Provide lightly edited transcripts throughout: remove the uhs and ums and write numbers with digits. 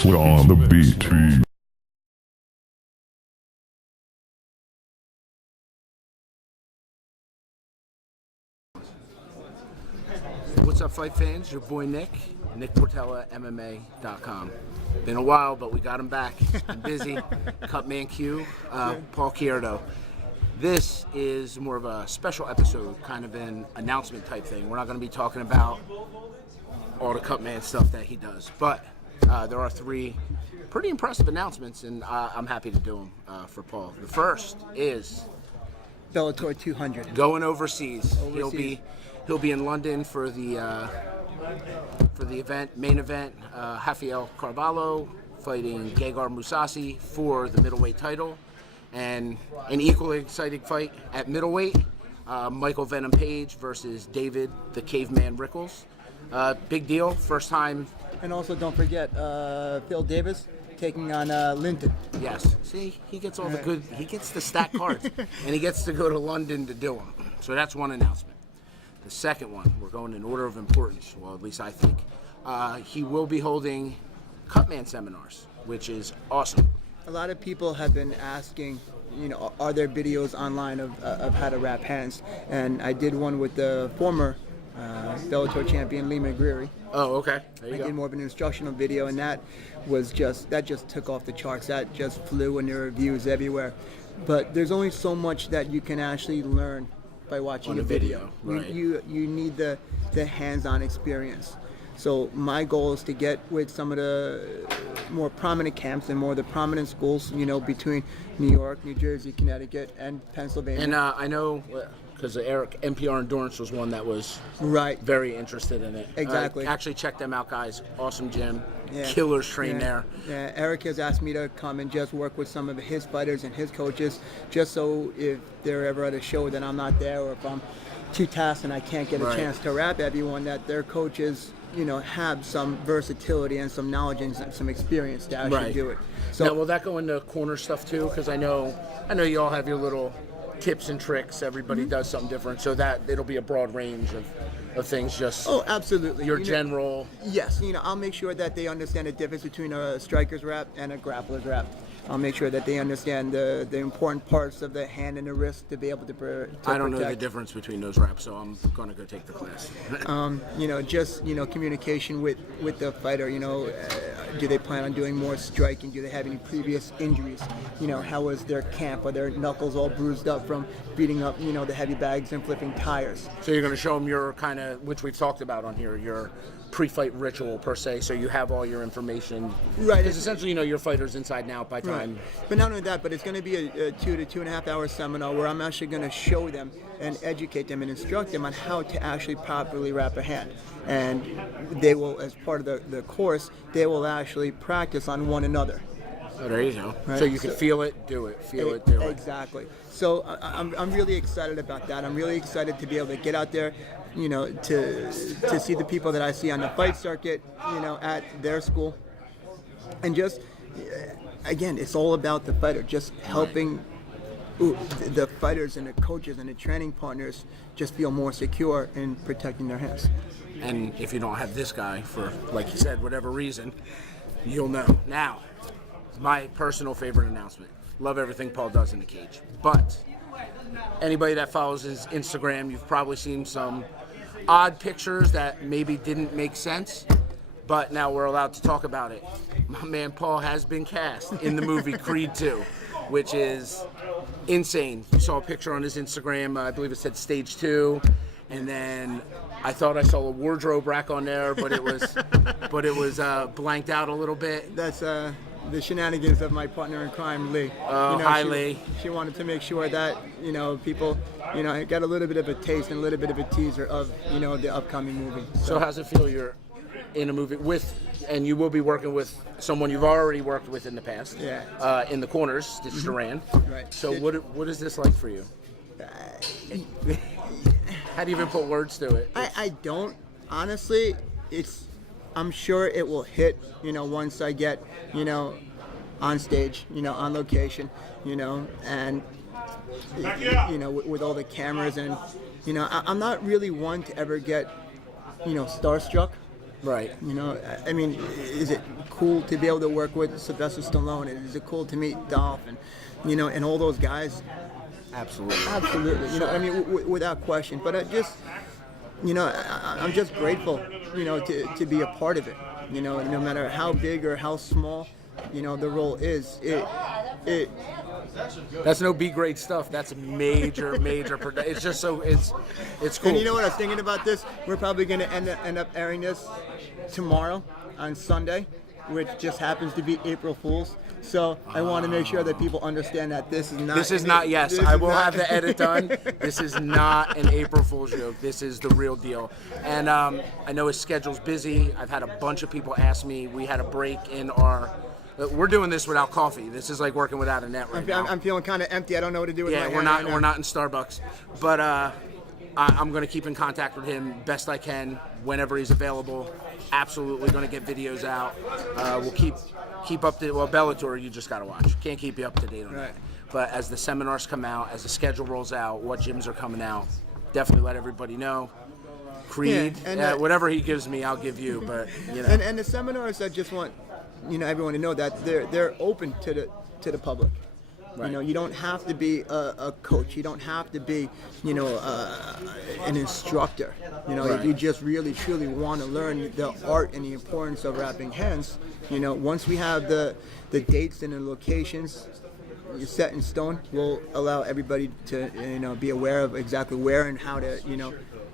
Slick on the beat. What's up, fight fans? Your boy Nick Portella, MMA.com. Been a while, but we got him back. He's been busy. Cuitman Q, Paul Querido. This is more of a special episode, kind of an announcement type thing. We're not going to be talking about all the Cutman stuff that he does, but there are three pretty impressive announcements, and I'm happy to do them for Paul. The first is Bellator 200 going overseas. He'll be in London for the main event. Rafael Carvalho fighting Gegard Mousasi for the middleweight title, and an equally exciting fight at middleweight. Michael Venom Page versus David the Caveman Rickles. Big deal, first time. And also don't forget Phil Davis taking on Linton. Yes, see, he gets all the good, he gets the stack cards, and he gets to go to London to do them. So that's one announcement. The second one, we're going in order of importance, well, at least I think. He will be holding Cutman seminars, which is awesome. A lot of people have been asking, are there videos online of how to wrap hands? And I did one with the former Bellator champion Lee McGreary. Oh, okay. There you go. I did more of an instructional video, and that just took off the charts. That just flew, and there were views everywhere. But there's only so much that you can actually learn by watching a video. Right. You need the hands-on experience. So my goal is to get with some of the more prominent camps and more of the prominent schools, between New York, New Jersey, Connecticut, and Pennsylvania. And I know, because Eric, NPR Endurance was one that was very interested in it. Exactly. Actually, check them out, guys. Awesome gym. Yeah. Killers train there. Yeah, Eric has asked me to come and just work with some of his fighters and his coaches, just so if they're ever at a show that I'm not there, or if I'm too tasked and I can't get a chance to wrap everyone, that their coaches, have some versatility and some knowledge and some experience to actually do it. So now, will that go into corner stuff too? Because I know you all have your little tips and tricks. Everybody does something different, so that it'll be a broad range of things. Just absolutely. Your general. Yes, I'll make sure that they understand the difference between a striker's wrap and a grappler's wrap. I'll make sure that they understand the important parts of the hand and the wrist to be able to protect. I don't know the difference between those wraps, so I'm going to go take the class. Communication with the fighter. Do they plan on doing more striking? Do they have any previous injuries? How was their camp? Are their knuckles all bruised up from beating up, the heavy bags and flipping tires? So you're going to show them your kind of, which we've talked about on here, your pre-fight ritual per se, so you have all your information. Right. Because essentially, your fighter's inside and out by time. Right. But not only that, but it's going to be a 2 to 2.5 hour seminar where I'm actually going to show them and educate them and instruct them on how to actually properly wrap a hand. And they will, as part of the course, they will actually practice on one another. Oh, there you go. Right? So you can feel it, do it. Feel it, do it. Exactly. So I'm really excited about that. I'm really excited to be able to get out there, to see the people that I see on the fight circuit, at their school. And just, again, it's all about the fighter, just helping the fighters and the coaches and the training partners just feel more secure in protecting their hands. And if you don't have this guy for, like you said, whatever reason, you'll know. Now, my personal favorite announcement. Love everything Paul does in the cage. But anybody that follows his Instagram, you've probably seen some odd pictures that maybe didn't make sense. But now we're allowed to talk about it. My man Paul has been cast in the movie Creed 2, which is insane. You saw a picture on his Instagram, I believe it said Stage 2. And then I thought I saw a wardrobe rack on there, but it was blanked out a little bit. That's the shenanigans of my partner in crime, Lee. Hi, Lee. She wanted to make sure that people got a little bit of a taste and a little bit of a teaser of the upcoming movie. So how's it feel? You're in a movie and you will be working with someone you've already worked with in the past. Yeah. In the corners, Stitch Duran. Right. So what is this like for you? How do you even put words to it? I don't. Honestly, I'm sure it will hit, once I get, on stage, on location, and, with all the cameras and, I'm not really one to ever get, starstruck. Right. You know, I mean, is it cool to be able to work with Sylvester Stallone? Is it cool to meet Dolph and, you know, and all those guys? Absolutely. Absolutely. You know, I mean, without question. But I just, you know, I'm just grateful, you know, to be a part of it. You know, no matter how big or how small, you know, the role is. That's no B-grade stuff. That's major it's just so it's cool. And you know what I was thinking about this? We're probably going to end up airing this tomorrow on Sunday, which just happens to be April Fool's. So I want to make sure that people understand that this is not. This is not. Yes, I will have the edit done. This is not an April Fool's joke. This is the real deal. And I know his schedule's busy. I've had a bunch of people ask me. We had a break in our. We're doing this without coffee. This is like working without a net right now. I'm feeling kind of empty. I don't know what to do with my Yeah, hand we're not in Starbucks, but I'm going to keep in contact with him best I can whenever he's available. Absolutely going to get videos out. We'll keep up to Bellator. You just got to watch. Can't keep you up to date on that. But as the seminars come out, as the schedule rolls out, what gyms are coming out, definitely let everybody know. Creed, whatever he gives me, I'll give you. But you know, and the seminars, I just want everyone to know that they're open to the public. Right. You know, you don't have to be a coach. You don't have to be, an instructor. You know, if you just really truly want to learn the art and the importance of wrapping hands, you know, once we have the dates and the locations set in stone, we'll allow everybody to be aware of exactly where and how to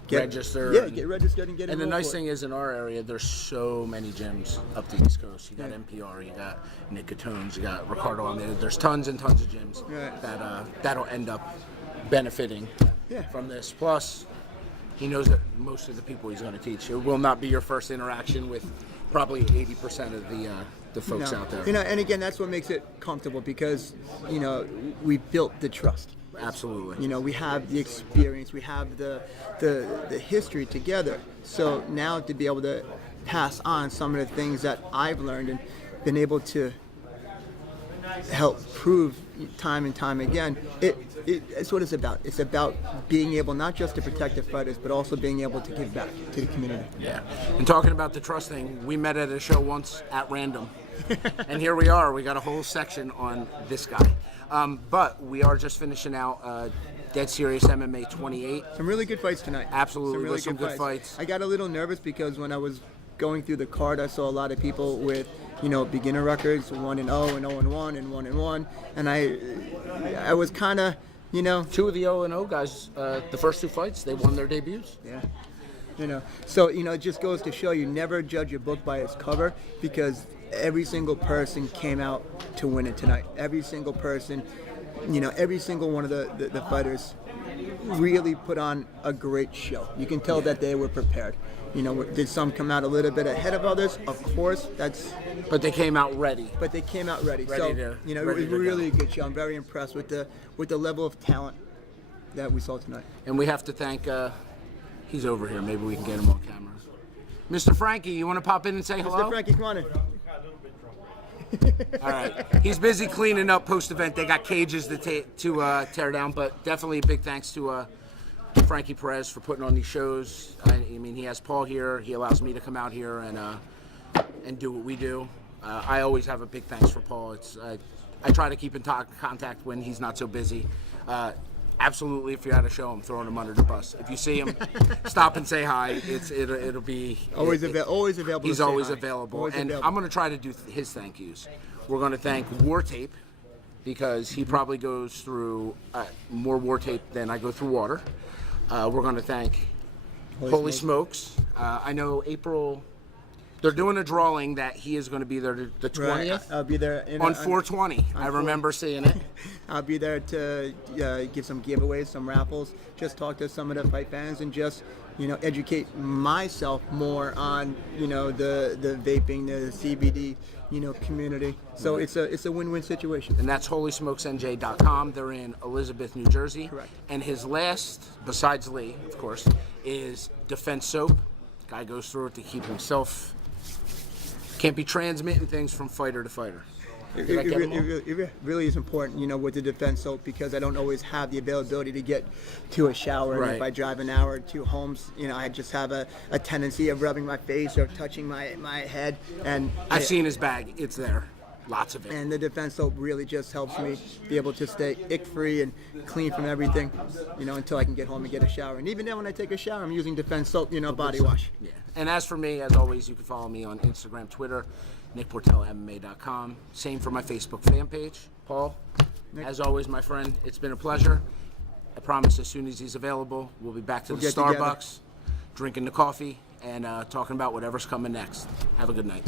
get registered. Yeah, get registered and get. And the nice thing is, in our area, there's so many gyms up the East Coast. You got NPR, you got Nick Catones, you got Ricardo on there. There's tons and tons of gyms that'll end up benefiting from this. Plus, he knows that most of the people he's going to teach. It will not be your first interaction with probably 80% of the folks out there. You know, and again, that's what makes it comfortable because we built the trust. Absolutely. You know, we have the experience, we have the history together. So now to be able to pass on some of the things that I've learned and been able to help prove time and time again, it's what it's about. It's about being able not just to protect the fighters, but also being able to give back to the community. Yeah. And talking about the trust thing, we met at a show once at random. And here we are. We got a whole section on this guy. But we are just finishing out Dead Serious MMA 28. Some really good fights tonight. Absolutely. Some good fights. I got a little nervous because when I was going through the card, I saw a lot of people with, beginner records, 1-0 and 0-1 and 1-1. And I was kind of, Two of the 0-0 guys, the first two fights, they won their debuts. Yeah. So, it just goes to show you never judge a book by its cover because every single person came out to win it tonight. Every single person, every single one of the fighters really put on a great show. You can tell that they were prepared. Did some come out a little bit ahead of others? Of course, But they came out ready. So, it was really a good show. I'm very impressed with the level of talent that we saw tonight. And we have to thank, he's over here. Maybe we can get him on camera. Mr. Frankie, you want to pop in and say hello? Mr. Frankie, come on in. All right. He's busy cleaning up post-event. They got cages to tear down, but definitely a big thanks to Frankie Perez for putting on these shows. I mean, he has Paul here. He allows me to come out here and do what we do. I always have a big thanks for Paul. I try to keep in contact when he's not so busy. Absolutely, if you're at a show, I'm throwing him under the bus. If you see him, stop and say hi. It'll be always available. He's always available, I'm going to try to do his thank yous. We're going to thank War Tape because he probably goes through more War Tape than I go through water. We're going to thank Holy Smokes. I know April. They're doing a drawing that he is going to be there the 20th. Right. I'll be there on 420. I remember seeing it. I'll be there to give some giveaways, some raffles, just talk to some of the fight fans and just, educate myself more on, the vaping, the CBD, community. So it's a win-win situation. And that's holysmokesnj.com. They're in Elizabeth, New Jersey. Correct. And his last, besides Lee, of course, is Defense Soap. Guy goes through it to keep himself. Can't be transmitting things from fighter to fighter. Did I get them all? It really is important, you know, with the defense soap, because I don't always have the availability to get to a shower. Right. And if I drive an hour or two homes, you know, I just have a tendency of rubbing my face or touching my head. And I've seen his bag. It's there. Lots of it. And the defense soap really just helps me be able to stay ick-free and clean from everything, you know, until I can get home and get a shower. And even then, when I take a shower, I'm using defense soap, you know, body wash. Yeah. And as for me, as always, you can follow me on Instagram, Twitter, NickPortelMMA.com. Same for my Facebook fan page. Paul, as always, my friend, it's been a pleasure. I promise as soon as he's available, we'll be back to the get Starbucks, together. drinking the coffee, and talking about whatever's coming next. Have a good night.